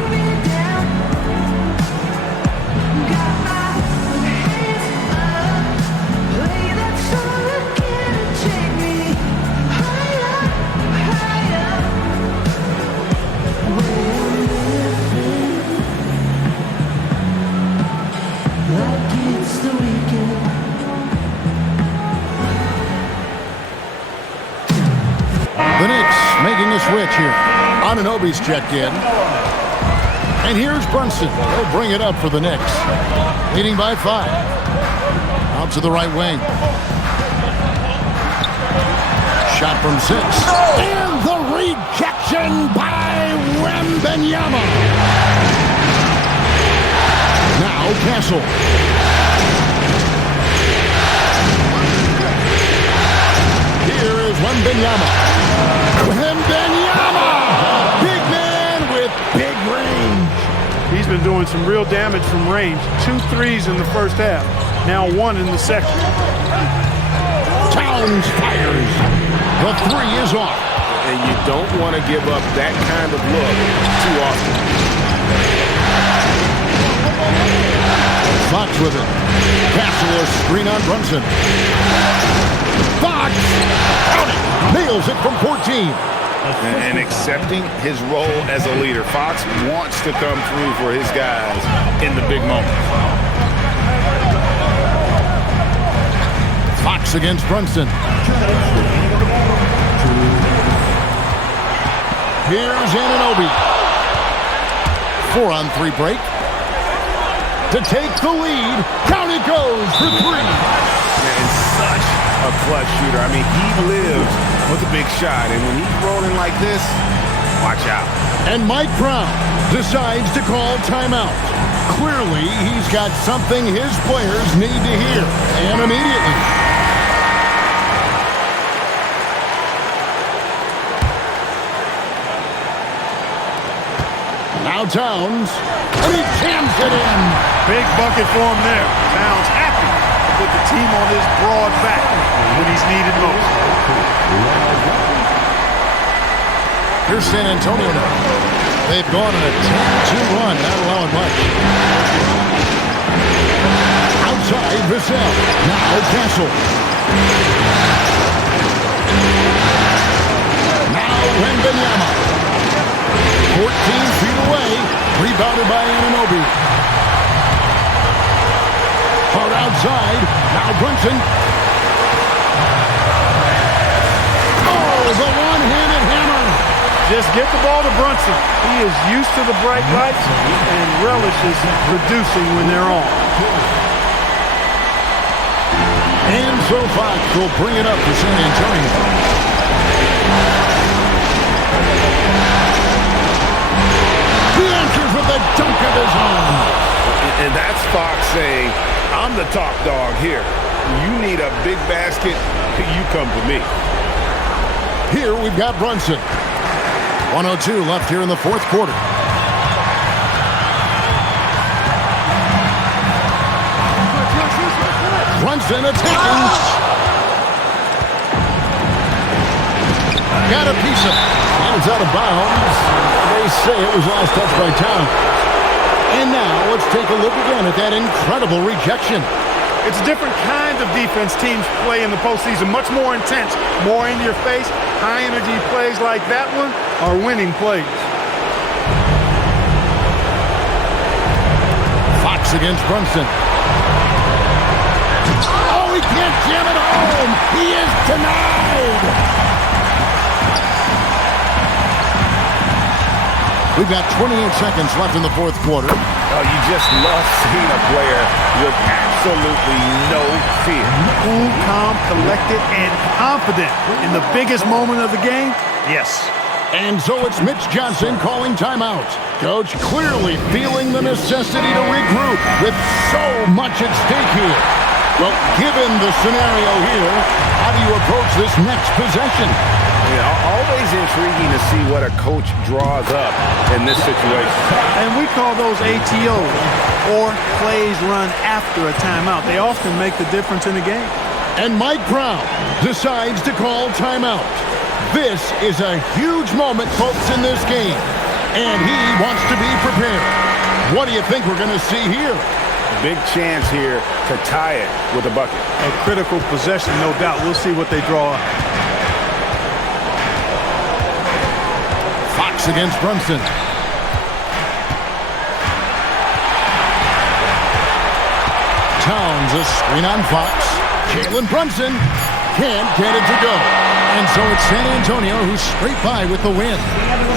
The Knicks making a switch here. Anunoby's checked in. And here's Brunson. He'll bring it up for the Knicks. Leading by 5. Out to the right wing. Shot from 6. And the rejection by Wembanyama. Now Castle. Here is Wembanyama. Wembanyama! Big man with big range. He's been doing some real damage from range. 2 threes in the first half. Now 1 in the second. Towns fires. The 3 is off. And you don't want to give up that kind of look too often. Fox with it. Castle a screen on Brunson. Fox! Got it! Nails it from 14. And accepting his role as a leader. Fox wants to come through for his guys in the big moments. Fox against Brunson. Here's Anunoby. 4-on-3 break. To take the lead. Down it goes for 3. And such a clutch shooter. I mean, he lives with a big shot. And when he's rolling like this, watch out. And Mike Brown decides to call timeout. Clearly, he's got something his players need to hear. And immediately. Now Towns. And he jams it in. Big bucket for him there. Towns happy to put the team on his broad back when he's needed most. Here's San Antonio now. They've gone on a 10-2 run, not allowing much. Outside, Vassell. Now Castle. Now Wembanyama. 14 feet away. Rebounded by Anunoby. Hard outside. Now Brunson. Oh, the one-handed hammer. Just get the ball to Brunson. He is used to the bright lights and relishes producing when they're on. And so Fox will bring it up for San Antonio. He answers with a dunk of his own. And that's Fox saying, I'm the top dog here. You need a big basket, you come to me. Here we've got Brunson. 1:02 left here in the fourth quarter. Brunson attacking. Got a piece of it. And it's out of bounds. They say it was last touched by Towns. And now let's take a look again at that incredible rejection. It's different kinds of defense teams play in the postseason. Much more intense, more into your face. High energy plays like that one are winning plays. Fox against Brunson. Oh, he can't jam it home. He is denied. We've got 28 seconds left in the fourth quarter. Oh, you just love seeing a player with absolutely no fear. Cool, calm, collected, and confident in the biggest moment of the game. Yes. And so it's Mitch Johnson calling timeout. Coach clearly feeling the necessity to regroup with so much at stake here. Well, given the scenario here, how do you approach this next possession? Yeah, always intriguing to see what a coach draws up in this situation. And we call those ATOs, or plays run after a timeout. They often make the difference in a game. And Mike Brown decides to call timeout. This is a huge moment, folks, in this game. And he wants to be prepared. What do you think we're going to see here? Big chance here to tie it with a bucket. A critical possession, no doubt. We'll see what they draw up. Fox against Brunson. Towns, a screen on Fox. Jalen Brunson can't get it to go. And so it's San Antonio who's straight by with the win.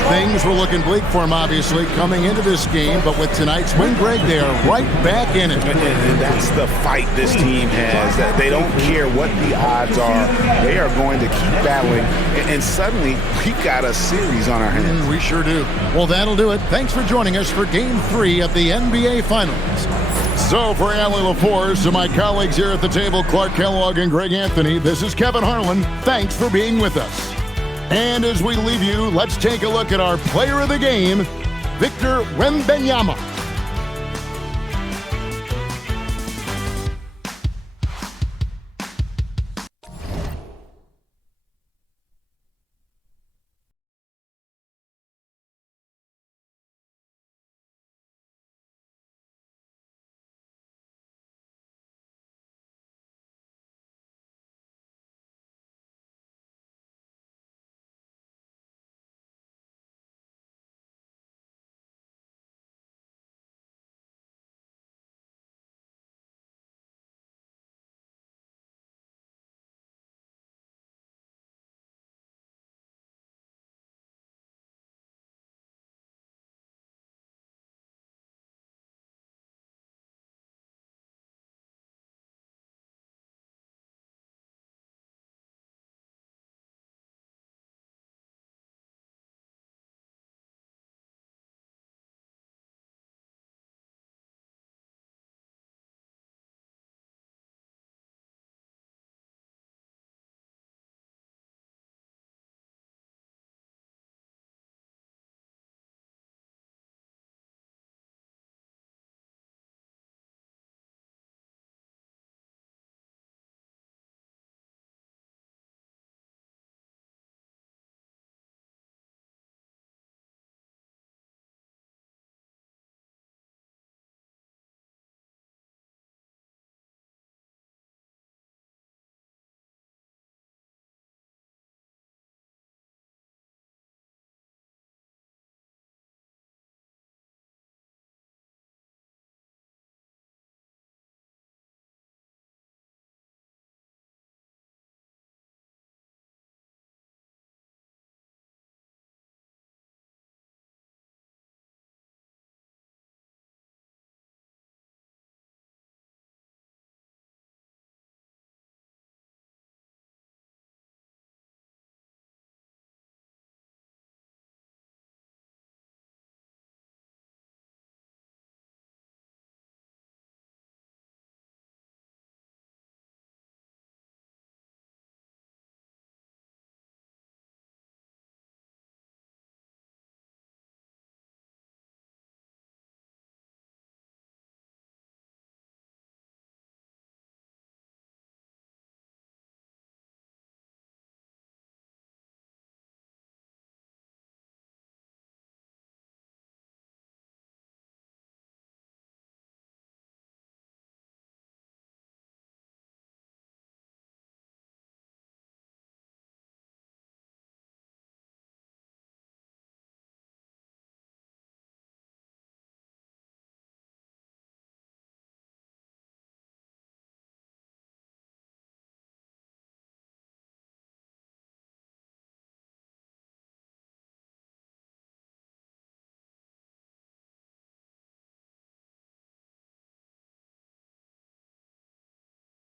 Things were looking bleak for him, obviously, coming into this game. But with tonight's win, Greg, they are right back in it. And that's the fight this team has. They don't care what the odds are. They are going to keep battling. And suddenly, we've got a series on our hands. We sure do. Well, that'll do it. Thanks for joining us for Game 3 of the NBA Finals. So for Allie LaForce and my colleagues here at the table, Clark Kellogg and Greg Anthony, this is Kevin Harlan. Thanks for being with us. And as we leave you, let's take a look at our player of the game, Victor Wembanyama.